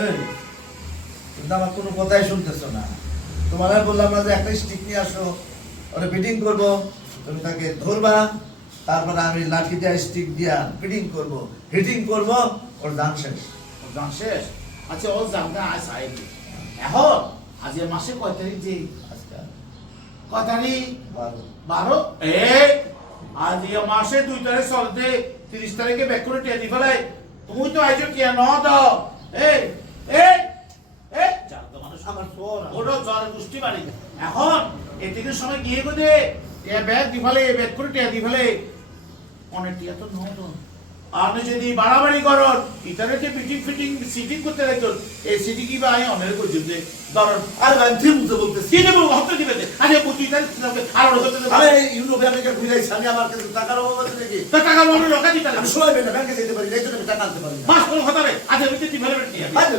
এই কিন্তু আমার কোনো কথাই শুনতেছো না। তোমার বললাম না যে একটা স্টিক নিয়ে আসো, ওটা ফিটিং করবো, তুমি তাকে ধরবা, তারপরে আমি লাঠি দিয়ে স্টিক দিয়া ফিটিং করবো, হিটিং করবো, ওর দাম শেষ। ওর জান শেষ। আচ্ছা ওর জানটা আজ আইবে এখন আজ এ মাসে কয় তারিখ যে আজকাল কয় তারিখ 12 এই আজ এ মাসে 2 তারিখ চলতে 30 তারিখে ব্যাক করে টেনে ফেলাই তুমি তো আইছো কি ন দাও এই এই এই জান তো মানুষ আমার ফোন ওটা জ্বর গোষ্ঠী বাড়ি এখন এদিকে সময় গিয়ে গো এ ব্যাগ দি ফেলে ব্যাগ করে টেনে দি ফেলে অনেক টিয়া তো ন তো আপনি যদি বাড়াবাড়ি করেন ইন্টারনেটে মিটিং ফিটিং সিটিং করতে রাখুন এই সিটি কি বা আই অনেক করে দিবে ধরুন আর ভাই ঠিক বুঝতে বলতেছি। কি দেবো হতে দিবে আরে 25 তারিখ আর ওটা আরে ইউরোপে আমেরিকা ঘুরাইছি আমি, আমার কাছে টাকার অভাব আছে নাকি? টাকা মনে রাখা দিতে আমি সময় পাই না, ব্যাংকে যেতে পারি না, এই জন্য আমি টাকা আনতে পারি না। মাস কোন কথা রে আজ আমি দিতে ফেলে নিয়ে আরে